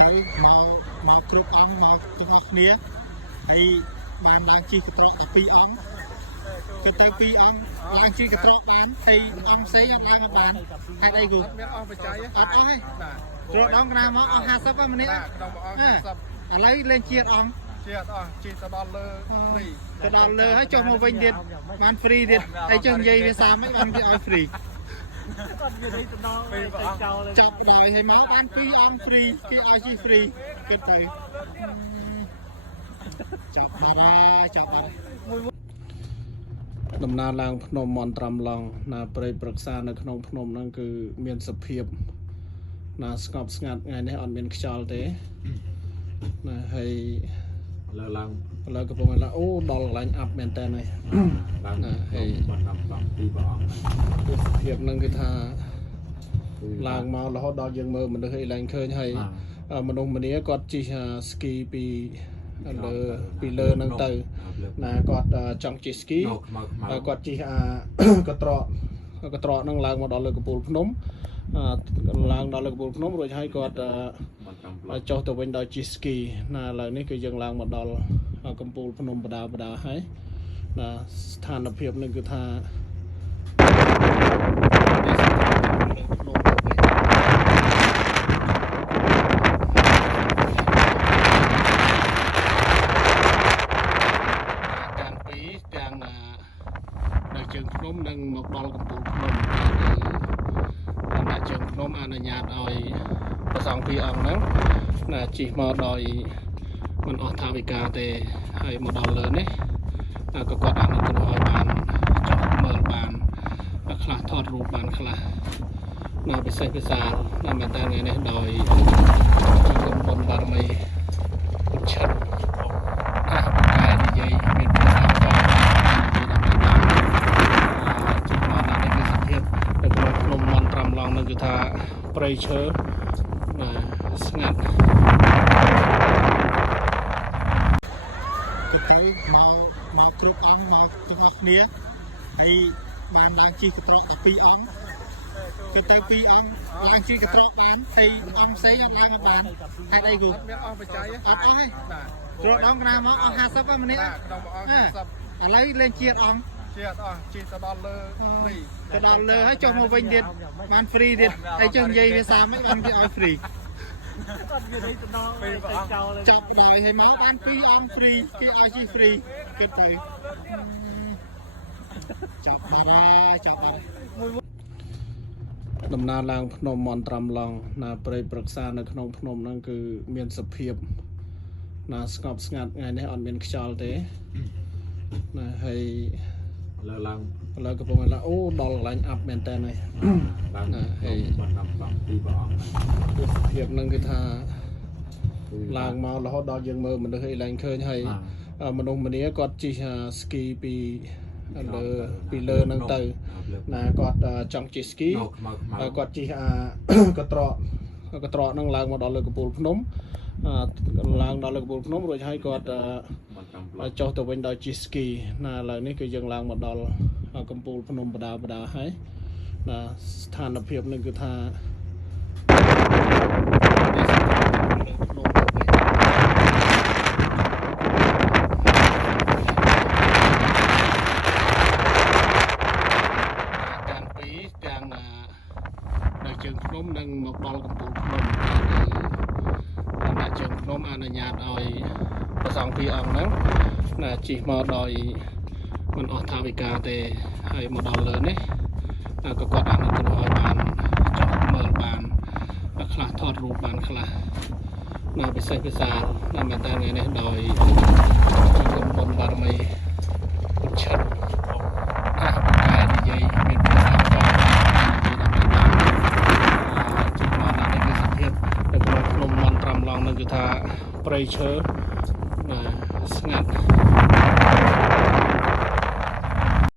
ទៅមកគ្រប់អង្គមកទាំងអស់គ្នាហើយបានជិះកត្រកតែ2អង្គគេទៅ2អង្គឡើងជិះកត្រកបានហើយអង្គផ្សេងអត់ឡើងបានហេតុអីគូមានអស់បច្ច័យអត់អស់ទេគ្រូដងកណាមកអស់50ហ្នឹងម្នាក់ក្នុងអស់50ឥឡូវលេងជាតិអង្គជាតិអស់ជិះទៅដល់លើហ្វ្រីទៅដល់លើហើយចុះមកវិញទៀតបានហ្វ្រីទៀតហើយចុះនិយាយវាសាមិនបានគេឲ្យហ្វ្រីគាត់និយាយទៅដល់ចាប់ដល់ហើយមកបាន2អង្គហ្វ្រីគេឲ្យជីហ្វ្រីគិតទៅចាប់បាត់ដំណើរឡើងភ្នំមន់ត្រាំឡង់ណាព្រៃប្រឹក្សានៅក្នុងភ្នំហ្នឹងគឺមានសភាពណាស្ងប់ស្ងាត់ថ្ងៃនេះអត់មានខ្យល់ទេណាហើយលើកំពុងឡើងអូដល់កន្លែងអាប់មែនតើហើយឡើងណាហើយបាត់តាម2ព្រះអង្គសភាពហ្នឹងគឺថាឡើងមករហូតដល់យើងមើលមនុស្សឲ្យឡើងឃើញហើយមនុស្សម្នាគាត់ជិះស្គីពីលើហ្នឹងទៅណាគាត់ចង់ជិះស្គីគាត់ជិះកត្រកហ្នឹងឡើងមកដល់លើកំពូលភ្នំឡើងដល់លើកំពូលភ្នំរួចហើយគាត់ចុះទៅវិញដល់ជិះស្គីណាឥឡូវនេះគឺយើងឡើងមកដល់កំពូលភ្នំបដាហើយណាស្ថានភាពនេះគឺថាជើងភ្នំនឹងមកដល់កំពូលភ្នំដាក់ជើងភ្នំអនុញ្ញាតឲ្យព្រះសង្ឃ2អង្គហ្នឹងណាជិះមកដោយមិនអស់ថវិកាទេហើយមកដល់លើនេះក៏គាត់អនុគ្រោះឲ្យបានចុះមើលបានខ្លះថតរូបបានខ្លះណាពិសេសពិសាលណាមែនតើថ្ងៃនេះដោយគុណបុណ្យបារមីពុទ្ធឆិតតែនិយាយមានព្រះអង្គនឹងគឺថាព្រៃឈើស្ងាត់ទៅមកគ្រប់អង្គមកទាំងអស់គ្នាហើយបានជិះកត្រកតែ2អង្គគេទៅ2អង្គឡើងជិះកត្រកបានហើយអង្គផ្សេងអត់ឡើងបានហេតុអីគូមានអស់បច្ច័យអត់អស់ទេគ្រូដងកណាមកអស់50ហ្នឹងម្នាក់ក្នុងអស់50ឥឡូវលេងជាតិអង្គជាតិអស់ជិះទៅដល់លើហ្វ្រីទៅដល់លើហើយចុះមកវិញទៀតបានហ្វ្រីទៀតហើយចុះនិយាយវាសាមិនបានគេឲ្យហ្វ្រីគាត់និយាយទៅដល់ចាប់ដល់ហើយមកបាន2អង្គហ្វ្រីគេឲ្យជីហ្វ្រីគិតទៅចាប់បាត់ដំណើរឡើងភ្នំមន់ត្រាំឡង់ណាព្រៃប្រឹក្សានៅក្នុងភ្នំហ្នឹងគឺមានសភាពណាស្ងប់ស្ងាត់ថ្ងៃនេះអត់មានខ្យល់ទេណាហើយលើកំពុងឡើងអូដល់កន្លែងអាប់មែនតើហើយឡើងណាហើយបាត់តាម2ព្រះអង្គសភាពហ្នឹងគឺថាឡើងមករហូតដល់យើងមើលមនុស្សឲ្យឡើងឃើញហើយមនុស្សម្នាគាត់ជិះស្គីពីលើហ្នឹងទៅណាគាត់ចង់ជិះស្គីគាត់ជិះកត្រកហ្នឹងឡើងមកដល់លើកំពូលភ្នំឡើងដល់លើកំពូលភ្នំរួចហើយគាត់ចុះទៅវិញដល់ជិះស្គីណាឥឡូវនេះគឺយើងឡើងមកដល់កំពូលភ្នំបដាហើយណាស្ថានភាពនេះគឺថាជើងភ្នំនឹងមកដល់កំពូលភ្នំដាក់ជើងភ្នំអនុញ្ញាតឲ្យព្រះសង្ឃ2អង្គហ្នឹងណាជិះមកដោយមិនអស់ថវិកាទេហើយមកដល់លើនេះក៏គាត់អនុគ្រោះឲ្យបានចុះមើលបានខ្លះថតរូបបានខ្លះណាពិសេសពិសាលណាមែនតើថ្ងៃនេះដោយគុណបុណ្យបារមីពុទ្ធឆិតតែនិយាយមានព្រះអង្គភ្នំមន់ត្រាំឡង់នឹងគឺថាព្រៃឈើស្ងាត់